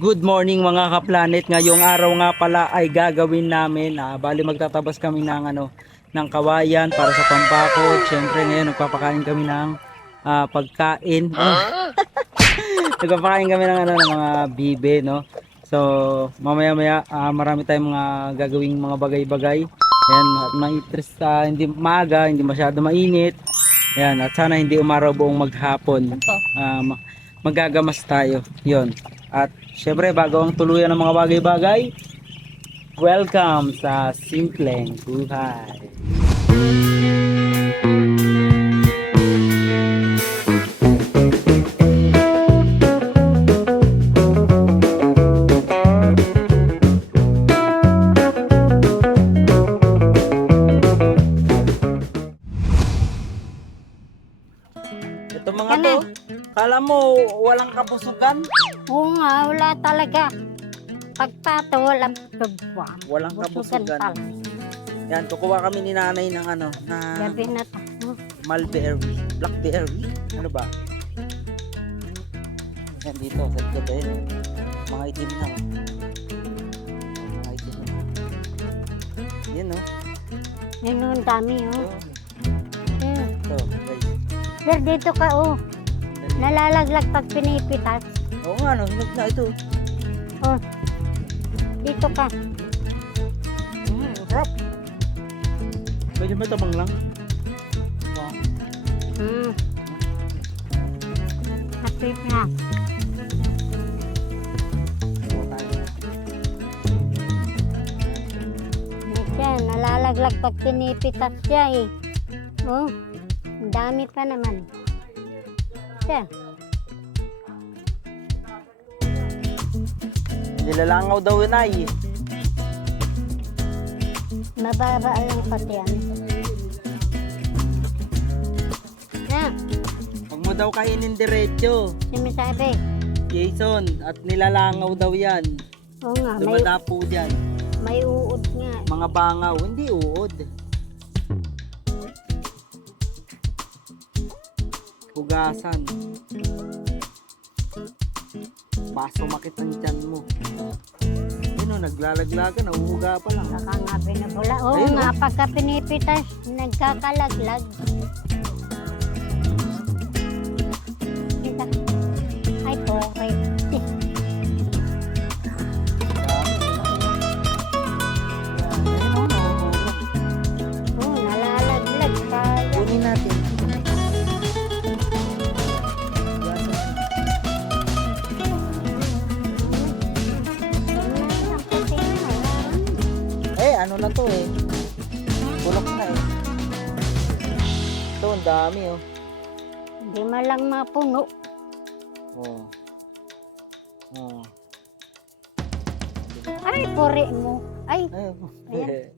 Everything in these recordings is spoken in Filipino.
Good morning mga ka-planet. Ngayong araw nga pala ay gagawin namin, bali magtatabas kami ng ng kawayan para sa pampakot. Syempre ngayon nagpapakain kami ng pagkain. Nagpapakain kami ng ng mga bibe, no. So, mamaya-maya marami tayong mga gagawing mga bagay-bagay. Ayan, at hindi maaga, hindi masyado mainit. Ayan, at sana hindi umaraw buong maghapon. Magagamas tayo. 'Yon. At syempre bago ang tuluyan ng mga bagay-bagay, welcome sa Simpleng Buhay. Ito mga to, kala mo walang kabusugan? Oo nga, wala talaga. Pagtato, walang pagbuwam. Walang kabusugan. Yan, kukuha kami ni nanay ng na Gabi na tayo. mulberry, blackberry, ano ba? Yan dito, sa likod ayun. Mga itim na. Mga itim na. Yan no. Yun ang dami, oh. Ito, guys. Pero dito ka, oh. Nalalaglag pag pinipitas. Oo nga no, hinog na ito. Oh. Dito ka. Sarap. Pwede ba tabang lang? Hapit nga. Siya, nalalaglag pag pinipitas siya, eh. Oh. Ang dami pa naman. Siya. Nilalangaw daw yun ay. Mababa lang pati yan. Na, Huwag mo daw kainin diretso. simisabi. Jason, at nilalangaw daw yan. Oo nga, Dumadapo dyan. may uod nga. Mga bangaw, hindi uod. Hugasan. Baso makit ang tiyan mo. Yun o, naglalaglagan, nahuhuga pa lang. Baka nga binabula. Oo Ayun, nga, pagka pinipitas, nagkakalaglag. Kita. Ay, okay. Oo, nalalaglag. Kaya. Kunin natin. Ang puti na. Ano na to eh. Bulok na eh. Ito, ang dami oh. Hindi man lang mapuno. Oh. Oh. Ay, puri mo. Ay, Ayun. Ayan.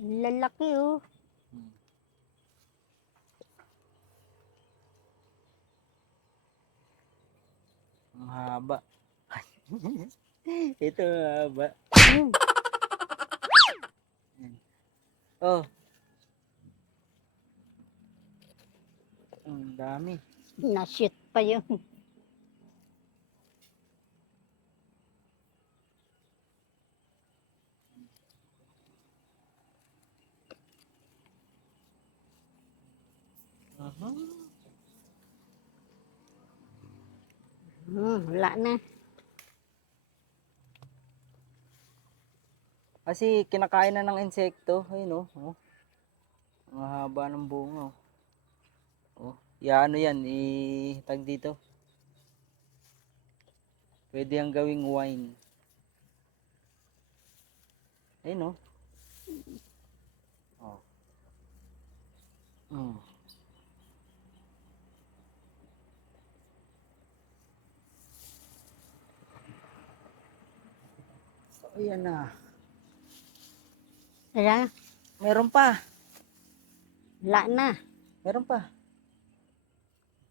lalaki oh. Ang haba. Ito ang haba. Hmm. Oh. Ang dami. Na-shoot pa yun. Wala na. Kasi kinakain na ng insekto. Ayun oh. Oh. Ang haba ng bunga oh. Oh. Ano yan, tag dito. Pwede ang gawing wine. Ayun oh. Oh. Mm. So, ayan na. Wala. Meron pa. Wala na. Meron pa.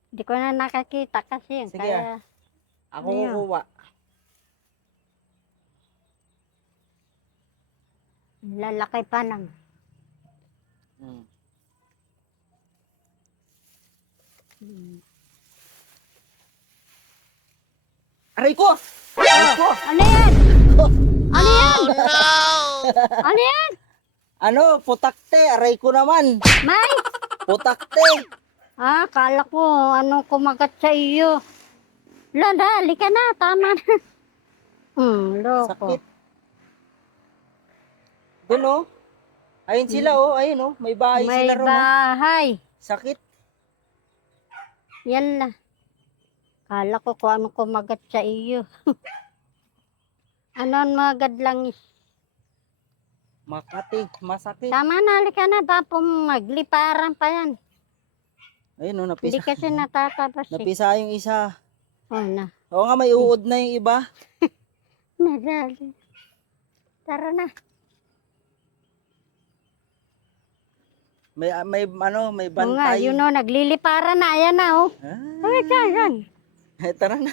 Hindi ko na nakakita kasi. Sige, Kaya, Ako Ano yun? kukuha. lalaki pa ng. Mm. Aray ko! Ano yan? Ano yan? Ano yan? Ano, putakte, aray ko naman. May? Putakte. Kala ko ano kumagat sa iyo. Lada, halika na, tama na. Loko. Sakit. Doon oh. Ayun sila oh, ayun oh, may bahay May sila ron. Oh. bahay. Sakit. Yan na. Kala ko kung ano kumagat sa iyo. Ano ang magad lang. Makati, masakit. Tama na, halika na. Tapos magliparan pa yan. Ayun oh, Hindi napisa. kasi natatabas eh. Napisa yung isa. Oh na. Oo nga, may uod na yung iba. Nadali. Tara na. May ano, may Oo nga, bantay. yun o, nagliliparan na. Ayan na oh. Ay, yan. Tara na.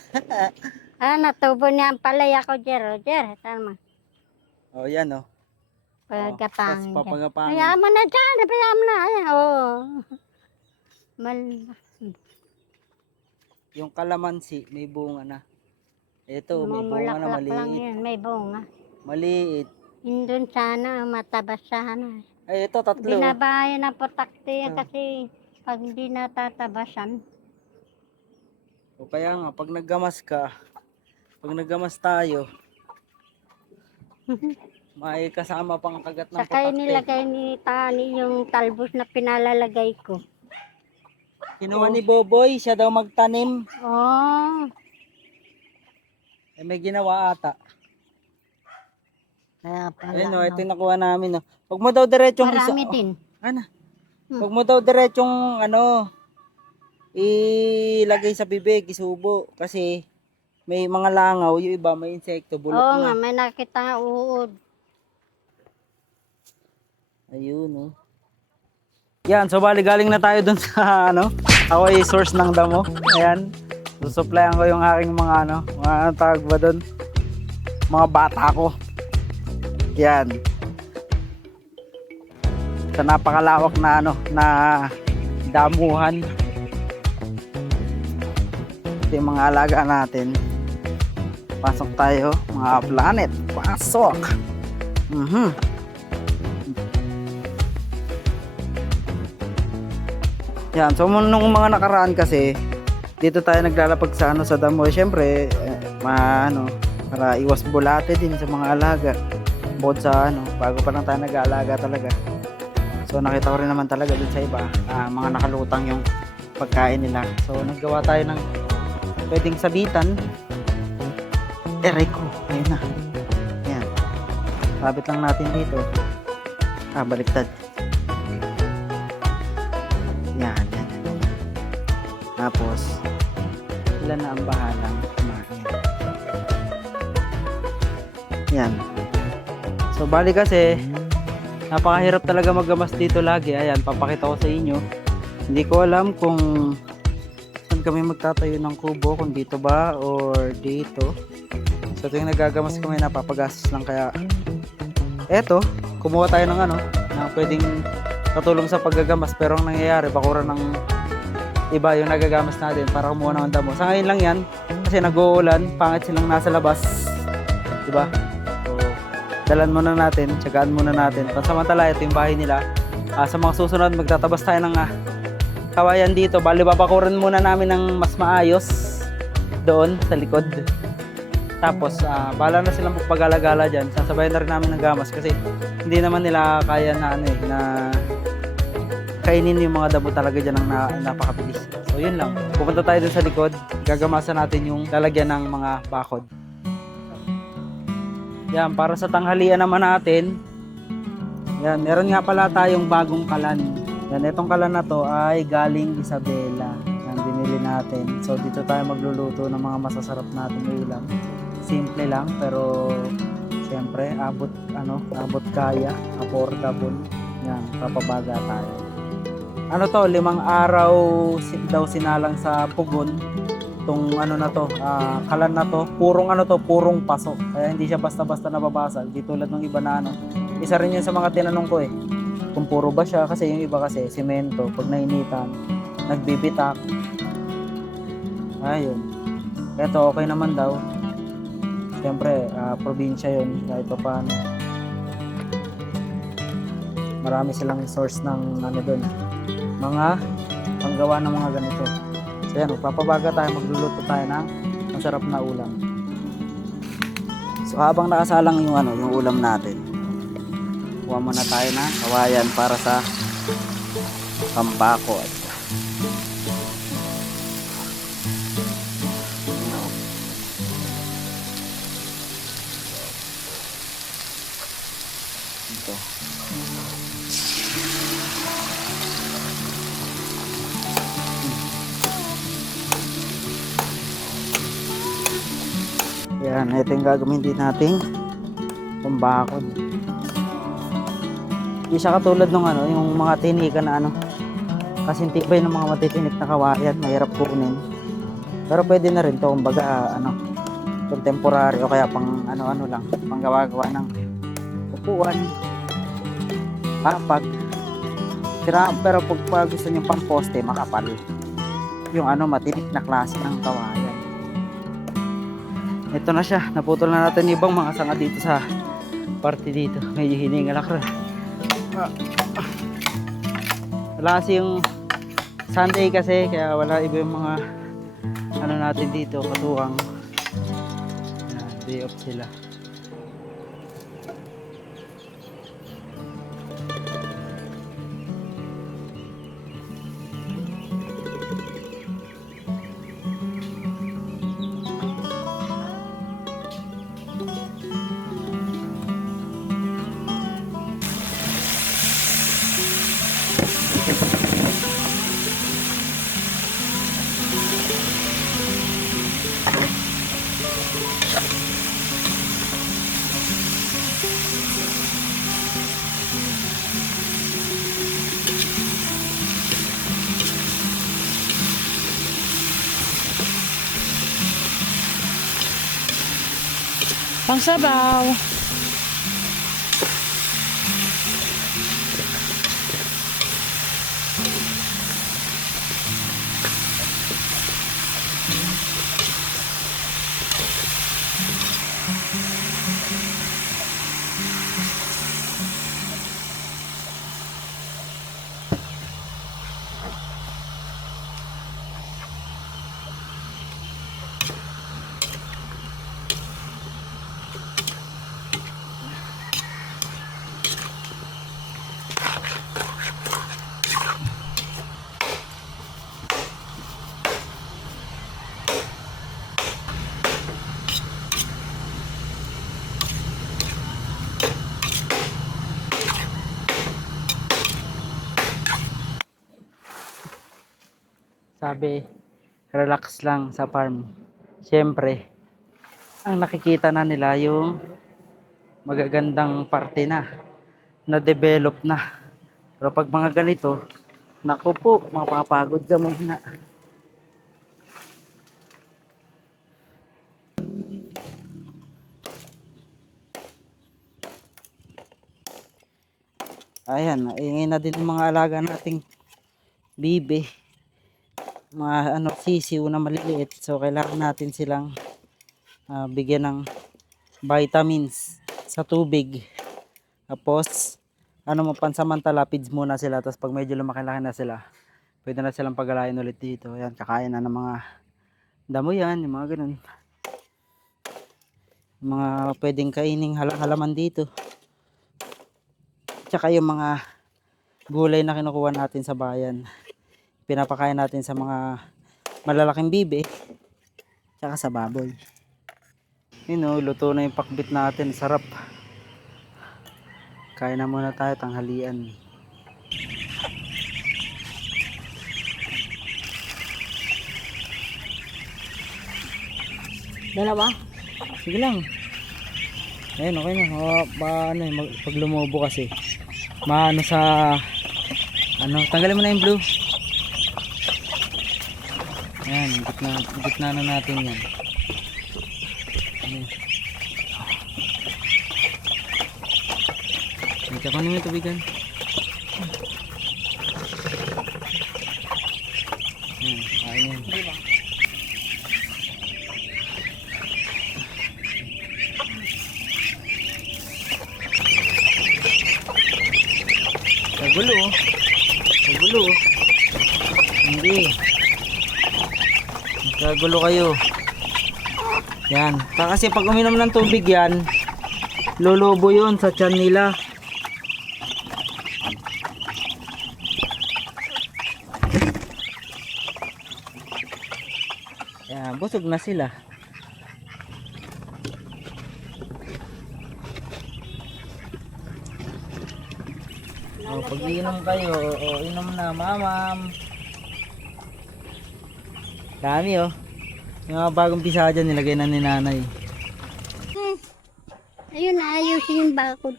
Natubo niya ang palay ako, Roger. Tama. Oh, yan oh. Pagapangin. Tas papagapangin. Hayaan mo na dyan. Hayaan mo na. Ayan, oh. Yung kalamansi, may bunga na. Ito, may bunga na Mamulaklak lang maliit. yan. May bunga. Maliit. Indun sana, matabas sana. Ay, ito, tatlo. Binabayan na putakti yan kasi pag hindi natatabasan. O kaya nga, pag naggamas ka, pag naggamas tayo, may kasama pang kagat ng Sakay putakte. nilagay ni Tani yung talbos na pinalalagay ko. Kinuha ni Boboy, siya daw magtanim. Oh, Eh, may ginawa ata. kaya pala. Ayun o, ito yung nakuha namin. No. Huwag mo daw diretsong Marami din. Ano? Huwag mo daw diretsong ilagay sa bibig, isubo. Kasi may mga langaw, yung iba may insekto, bulok Oo na. nga, may nakita nga uod. Ayun oh. Yan, so bali galing na tayo dun sa ako ay source ng damo. Ayan. Susuplayan ko yung aking mga mga tawag ba dun? Mga bata ko. Yan. Sa napakalawak na na damuhan. Ito yung mga alaga natin. Pasok tayo, mga planet. Pasok. Yan, so nung mga nakaraan kasi dito tayo naglalapag sa sa damo. Syempre, para iwas bulate din sa mga alaga. Bukod sa bago pa lang tayo nag-aalaga talaga. So nakita ko rin naman talaga dun sa iba, mga nakalutang yung pagkain nila. So naggawa tayo ng pwedeng sabitan. Rico, ayun na. Yan. Sabit lang natin dito. Baliktad. Yan. Tapos, ilan na ang bahalang kumain. Yan. So, bali kasi, napakahirap talaga maggamas dito lagi. Ayan, papakita ko sa inyo. Hindi ko alam kung saan kami magtatayo ng kubo, kung dito ba or dito. So, ito yung nagagamas kami, napapagastos lang. Kaya, eto, kumuha tayo ng na pwedeng katulong sa paggagamas. Pero ang nangyayari, bakura ng iba yung nagagamas natin para kumuha ng damo. Sa ngayon lang yan, kasi nag-uulan, pangit silang nasa labas. Diba? So, dalan muna natin, tsagaan muna natin. Pansamantala, ito yung bahay nila. Sa mga susunod, magtatabas tayo ng kawayan dito. Bali, babakuran muna namin ng mas maayos doon sa likod. Tapos, bala na silang magpagala-gala dyan. Sasabayan na rin namin ng gamas kasi hindi naman nila kaya na na kainin yung mga damo talaga dyan ng napakabilis. So, yun lang. Pupunta tayo dun sa likod. Gagamasan natin yung lalagyan ng mga bakod. Yan, para sa tanghalian naman natin. Yan, meron nga pala tayong bagong kalan. Yan, itong kalan na to ay galing Isabela. Yan, binili natin. So, dito tayo magluluto ng mga masasarap natin ulam. Simple lang, pero siyempre, abot kaya, affordable. Yan, papabaga tayo. 5 araw daw sinalang sa pugon. Itong kalan na to, purong paso. Kaya hindi siya basta-basta nababasag. Di tulad ng iba na Isa rin yun sa mga tinanong ko kung puro ba siya, kasi yung iba kasi, semento, pag nainitan, nagbibitak. Ayun. Ito, okay naman daw. Siyempre, probinsya yun, kahit pa paano. Marami silang source ng ano doon, mga panggawa ng mga ganito. So yan, magpapabaga tayo, magluluto tayo ng masarap na ulam. So habang nakasalang yung ano, yung ulam natin, kuha muna tayo na kawayan para sa pambako. Ito. Yan, ito yung gagamitin nating pambakod. Hindi siya katulad ng ano, yung mga tinika na ano, kasi tibay ng mga matitinik na kawayan, mahirap kunin. Pero pwede na rin to, kumbaga ano, contemporary o kaya pang ano-ano lang, pang gawa-gawa ng upuan, papag. Pero pag gusto nyo pang poste, makapal. Yung ano, matinik na klase ng kawayan. Ito na siya, naputol na natin ibang mga sanga dito sa parte dito. Medyo hiningalak rin. Wala kasi yung Sunday kasi, kaya wala iba yung mga ano natin dito, katuwang. Day off sila. Pangsabaw. Sabi, relax lang sa farm. Siyempre, ang nakikita na nila yung magagandang parte na develop na. Pero pag mga ganito, naku po, mapapagod ka muna. Ayan, ingay na din yung mga alaga nating bibe. Mga ano, sisiw na maliliit. So kailangan natin silang bigyan ng vitamins sa tubig. Tapos ano mo, pansamantala feeds muna sila. Tapos pag medyo lumaki-laki na sila, pwede na silang pagalain ulit dito. Ayan, kakain na ng mga damo yan, yung mga ganun. Yung mga pwedeng kaining halaman dito. Tsaka yung mga gulay na kinukuha natin sa bayan, pinapakain natin sa mga malalaking bibe tsaka sa baboy. Yun o, luto na yung pakbit natin, sarap. Kain na muna tayo, tanghalian. Dalawa? Sige lang. Ayun, okay na. Pag lumubo kasi, maano sa ano, tanggalin mo na yung blue. Ayan, gitna na natin yan. Ika ko naman yung tubigan. Ayan, kain yan. Kagulo kayo. Yan. Kasi pag uminom ng tubig yan, lulubo yun sa tiyan nila. Yan, busog na sila. O, pag iinom kayo, inom na, mamam. Dami oh. Yung mga bagong pisa dyan, nilagay na ni nanay. Ayun, ayusin yung bakod.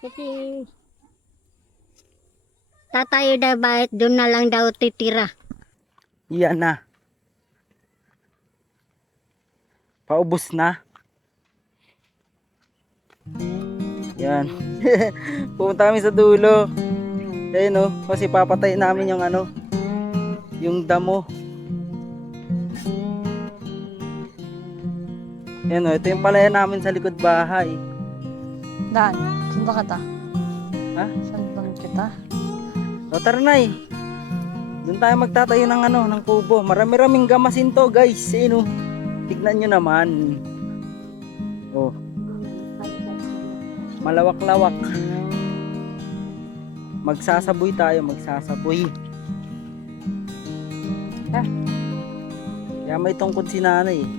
Kasi tatayo daw bahit doon na lang daw titira. Iyan na. Paubos na. Yan. Pumunta kami sa dulo. Ayun oh, kasi papatay namin yung ano, yung damo. Yan oh, ito yung palayan namin sa likod bahay. Dan, sunda ka ta? Ha? Sundan kita? O tara na eh. Doon tayo magtatayo ng ano, ng kubo. Marami-raming gamasin to guys. Ayun oh. Tignan nyo naman. Oh. Malawak-lawak. Magsasaboy tayo, magsasaboy. Ha? Kaya may tungkod si nanay eh.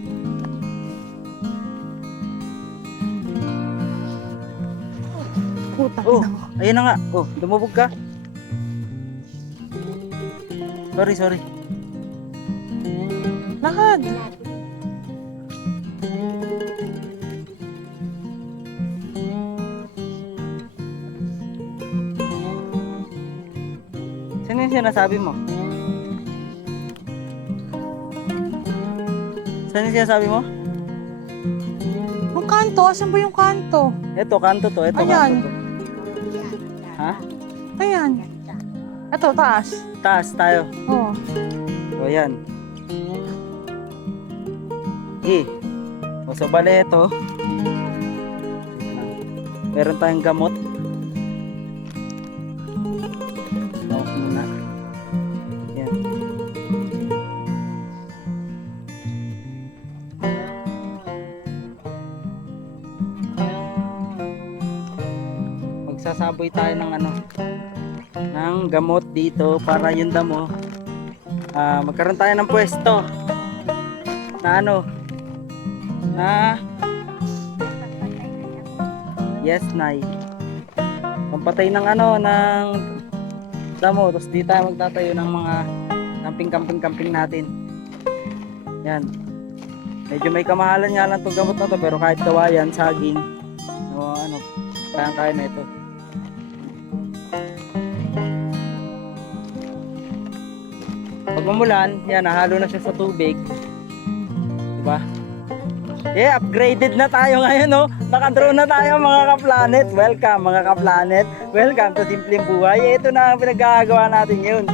Puta. Oh, ayun na nga. Oh, lumubog ka. Sorry. Lakad. Sino yung sinasabi mo? Saan yung sinasabi mo? Yung kanto, asan ba yung kanto? Ito, kanto to. Ito, Ayan. kanto to. Ha? Ayan. Ito, taas. Taas tayo. Oh. O, yan. O, so bale ito. Meron tayong gamot. Gamot muna. Yan. Magsasaboy tayo ng ano, ng gamot dito para yung damo magkaroon tayo ng pwesto na ano, na yes, nay, pampatay ng ano, ng damo. Tapos di tayo magtatayo ng mga camping natin. Yan, medyo may kamahalan nga lang itong gamot na to, pero kahit kawayan, saging, o ano, kaya na ito. Pag umulan, yan, nahalo na siya sa tubig. Diba? Yeah, upgraded na tayo ngayon, no? Naka-drone na tayo, mga ka-planet. Welcome, mga ka-planet. Welcome to Simpleng Buhay. Ito na ang pinagagawa natin yun.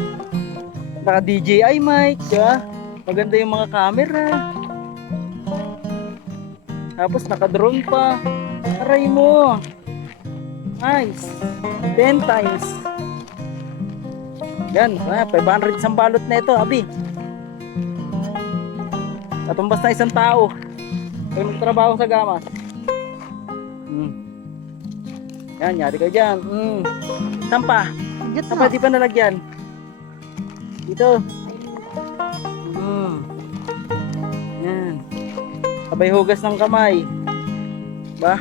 Naka-DJI mic, diba? Maganda yung mga camera. Tapos naka-drone pa. Aray mo. Nice. 10 times. Yan, 500 isang balot na ito, abi. Katumbas na isang tao. Kaya magtrabaho sa gamas. Yan, yari kayo dyan. Saan pa? Saan pa di pa nalagyan? Dito. Yan. Sabay hugas ng kamay. Ba?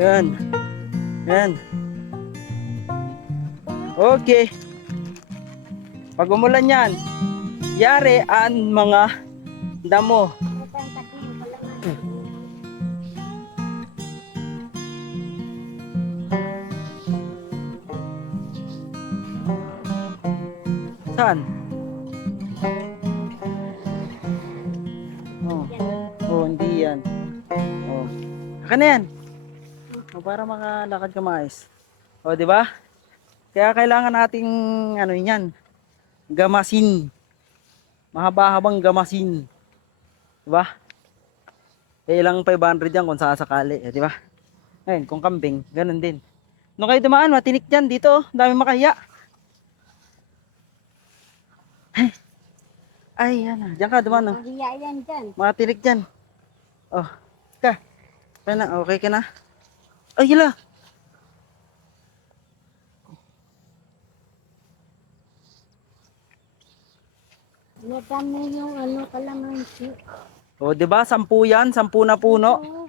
Yan. Yan. Okay. Pag umulan yan, yari ang mga damo. Saan? Oh, hindi yan. Oh. Akin na yan. O, para makalakad ka maayos. O, di ba? Kaya kailangan nating ano yan, gamasin. Mahaba-habang gamasin. Di ba? Eh, ilang 500 yan kung sasakali, di ba? Ngayon, kung kambing, ganun din. Nung kayo dumaan, matinik dyan dito, dami makahiya. Ay, yan. Diyan ka, duman. Oh. Mahiya yan dyan. Mga tinik dyan. Oh, ka. Kaya na, okay ka na? Ay, yala. Nadami yung ano, kalamansi. O, di ba? 10 yan, 10 na puno. Oo.